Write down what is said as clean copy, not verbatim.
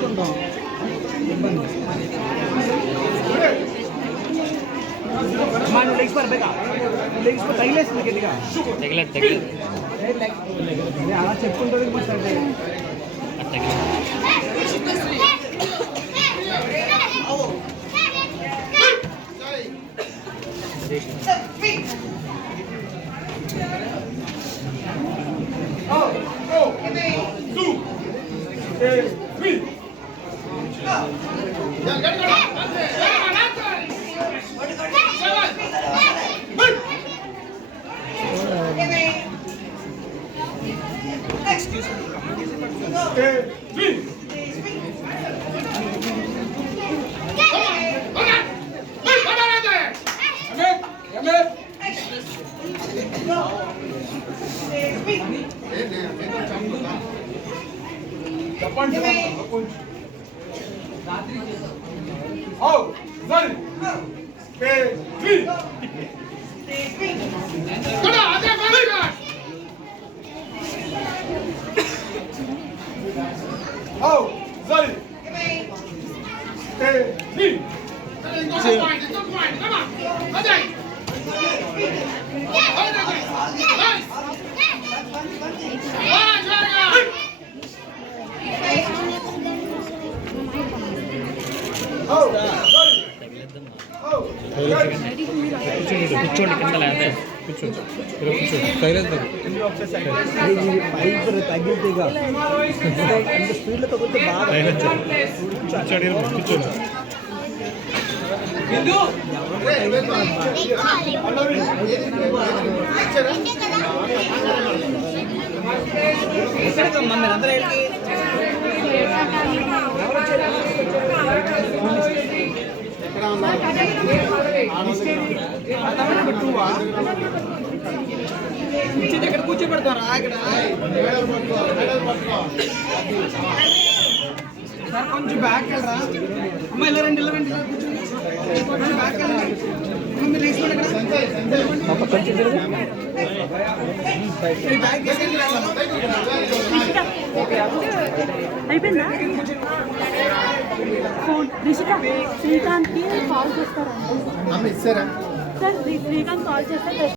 చూసుకుంటాం. Legs per బేగా legs per తగిలేస్తుంది గట్టిగా. తగిలేదు అలా చెప్పుకుంటుంది కూర్చోండి కింద లేదా కూర్చోండి తగ్గితే అంత స్పీడ్లో తగ్గితే బాగా కూర్చోండి. ఇక్కడ కూర్చోబెడతారా ఇక్కడ సార్ కొంచెం బ్యాక్ వెళ్ళరా అమ్మ ఇలా రండి కూర్చోండి బ్యాక్ వెళ్ళండి మీరు అయిపోయిందా రిషిక శ్రీకాంత్కి కాల్ చేస్తారా సార్ శ్రీకాంత్ కాల్ చేస్తారు.